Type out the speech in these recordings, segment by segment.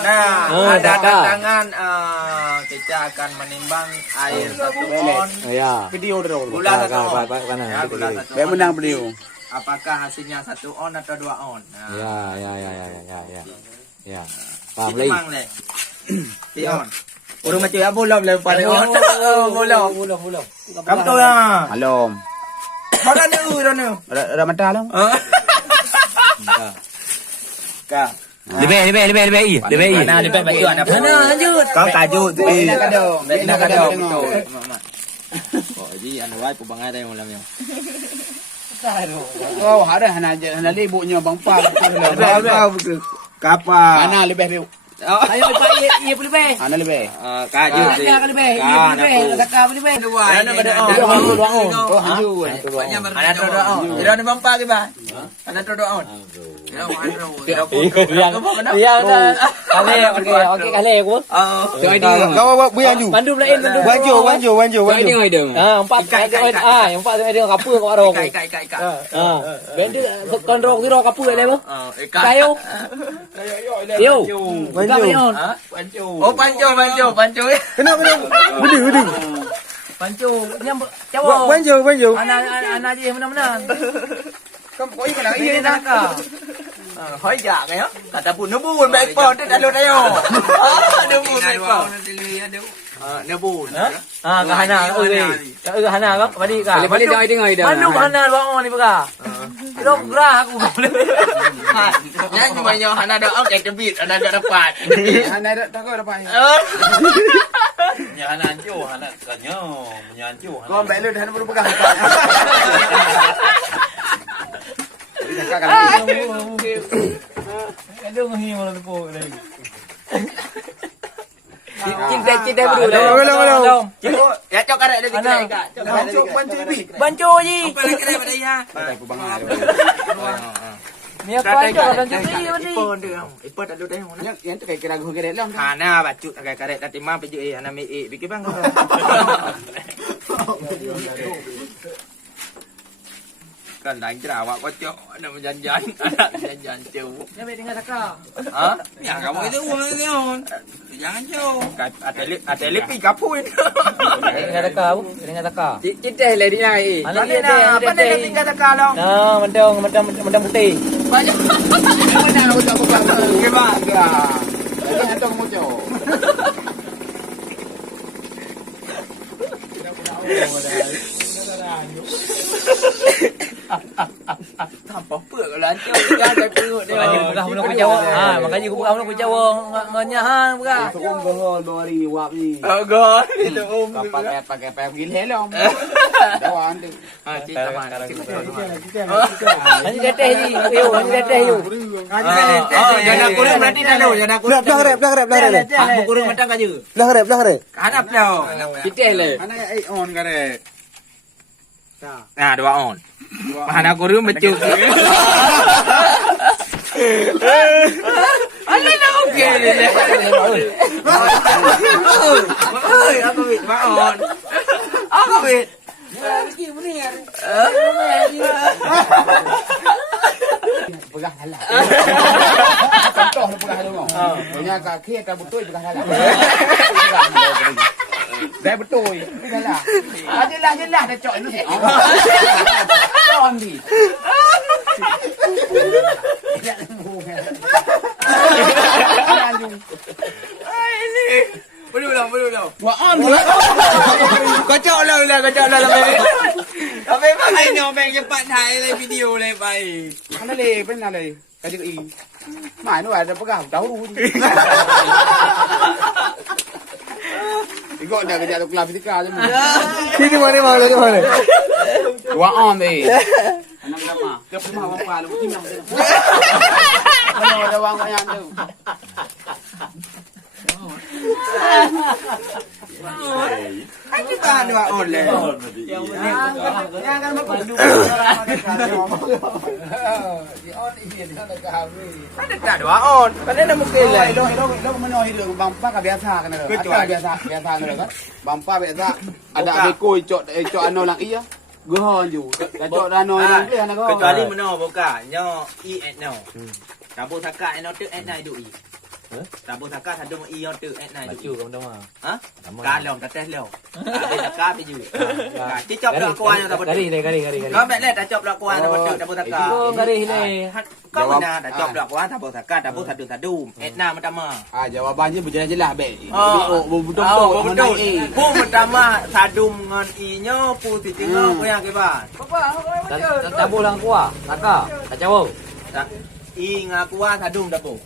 Nah, ada tantangan kita akan menimbang air 1 on. Ya. Video dulu. Gula 1 on. Ya, Gula 1 on. Saya menang video. Apakah hasilnya 1 on atau 2 on? Ya. Paham lagi. Memang leh. 3 on. Urung macam ya belum lepas on. Belum. Kamu tahu lah. Halo. Mana ni urang ni? Ada mata lo. Ka. Lebih. Mana lebih baju anak. Mana lanjut. Kau kaju tu. Nak kado. Oh, jadi anu wai pubangai dah malam ni. Oh, ada hana libunya Bang Pa. Kapan? Mana lebih. Ayo Pak, iya lebih. Hana lebih. Kaju tu. Lebih. Kata lebih. Dua. Ada pada on. Oh, haju. Ada tu 2 on. Ira ni bampa ke ba? Ada tu 2 on. Ya, Okey kali aku. Kau buat Pandu lain Wanjo. Empat yang empat ada kapur kat warung. Benda kontrol kira kapur ada apa? Kayu. Yo. Pancu. Oh, pancu. Kenapa? Budi. Pancu. Nyam jawab. Wanjo. Anak je mana-mana. Kau ingat nak iya nak ka? Hỏi dạ cái đó. Kata pun nebun baik pon tu dalu tayo. Nebun baik pon. Nebun. Kahana Kahana kan? Balik ka. Balik dah dengar dah. Mandu Kahana bawa ni beka. Kira gerah aku. Yang cuma yang Hana dah out kayak debit, Hana dah dapat. Hana tak kau dapat. Nhà Hana anjo, Hana kanyo, punya anjo. Kau ambil lu dah baru pegang. Aduh ngi malu tu lagi. Cinta dulu. Ya cok karet dia dikira ka. Bancu ji. Apa lagi kira pada ya? Ni aku aja dan cuci ni. Ipon dia. Ipon ada dah. Yang tu kayak kira gua kira lah. Hana bacut agak karet tadi mah peju Hana mi bikin bang. Kan dah kira awak kocok nak menjanjan anak menjanjan cu. Dia boleh dengar taka. Ha? Ya kamu itu uang ni on. Jangan cu. Ada lebih kapun. Dengar taka. Kita le dia ai. Apa dia tinggal taka lo? Mendang putih. Banyak. Mana aku tak buka. Gimana? Ya. Lagi hantar kamu jo. Apa kalau lancar jangan perut dia. Makanya aku jawab. Makanya aku buka aku jawab menyahan buka. Sokong gol 2 hari wap ni. Gol itu Pakai gil helom. Dawan tu. Cik taman. Hanya teteh ni. Hanya teteh you. Jangan kurang berarti dah lo. Jangan kurang. Belah. Aku kurang matang aja. Belah. Hanap dah. Teteh le. Mana on kare. Nah, 2 on. Mana kurang becuk. Alai nak okey ni. Aku wit on. Aku wit. Pegang halal. Contoh lu pegang halal. Punya kaki tak betul pegang halal. Dah betul. Pegang halal. Jelas dah cok ni. On di. Ya lembu. Belum. Wah on. Kocok lah. Tapi pakai ni orang cepatถ่ายvideo le baik. Mana le, benar le. Kaji i. Mai nu ada pegang tahu. Ikut dah kerja tu kelab fisika je. Sini mana? Wah on ni. Anak nama. Ke rumah orang pa lu timang. Mana ada wang yang tu. Kita 2 on le. Yang kan mak duduk. Di on ini dia nak kahwin. Ada tak 2 on? Kan ada mungkin lah. Lo mana hidup bampa ka biasa kan lo. Biasa kan lo. Bampa biasa. Ada abekoi cok ano lang iya. Gohon ju. Cok ano lang dia nak. Kecuali mana buka. Nyo i et no. Kamu takak no tu et na hidup i. Tabung takar hadung iyo tu naik. Maju kamu dah mah. Ha? Galom tak teh leo. Ada takar biju. Cicop dak kuah yang tabung. Kari. Kau mek leh dak cop dak kuah tabung takar. Oh, kari ni. Kau mana dak cop dak kuah tabung takar tabung sadum. Etna pertama. Jawabannya berjelas-jelas baik. Betul. Pu pertama sadum ngan inyo pu titingo ko yang ke ba. Tabu lang kuah. Taka. Kacau. I ngakuah sadum tabung.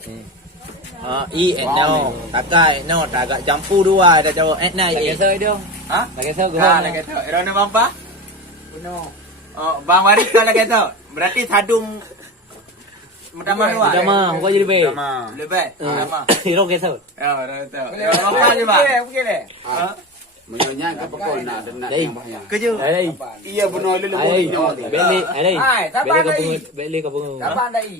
I etno takai no tagak jampu dua dah jawab etna Lagi i. saya dia. Ha? Lagi saya gua. Ha lagi tu. Erona bampa? Oh, bang Waris kau lagi tu. Berarti sadum pertama dua. Pertama, kau jadi baik. Lebih. Pertama. Hero kesal. Ya, dah tahu. Bampa je ba. Ha? Menyonya ke pokok nak yang bahaya. Kerja. Ai. Iya benar lu Ai. lebih. Beli, ai. Kapan lagi? Beli kau bunga. Kapan dah i?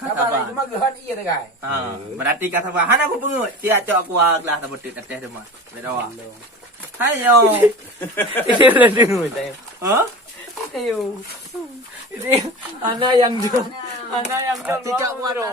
Kapan lagi? Cuma gehan iya dah kai. Ha, berarti kata ba. Hana aku pengut. Tia cok aku gelas tak betul teh tu mah. Bedawa. Hayo. Ini dah dengar saya. Ha? Ayo. Ini anak yang jom. Anak yang jom. Cicak aku ada.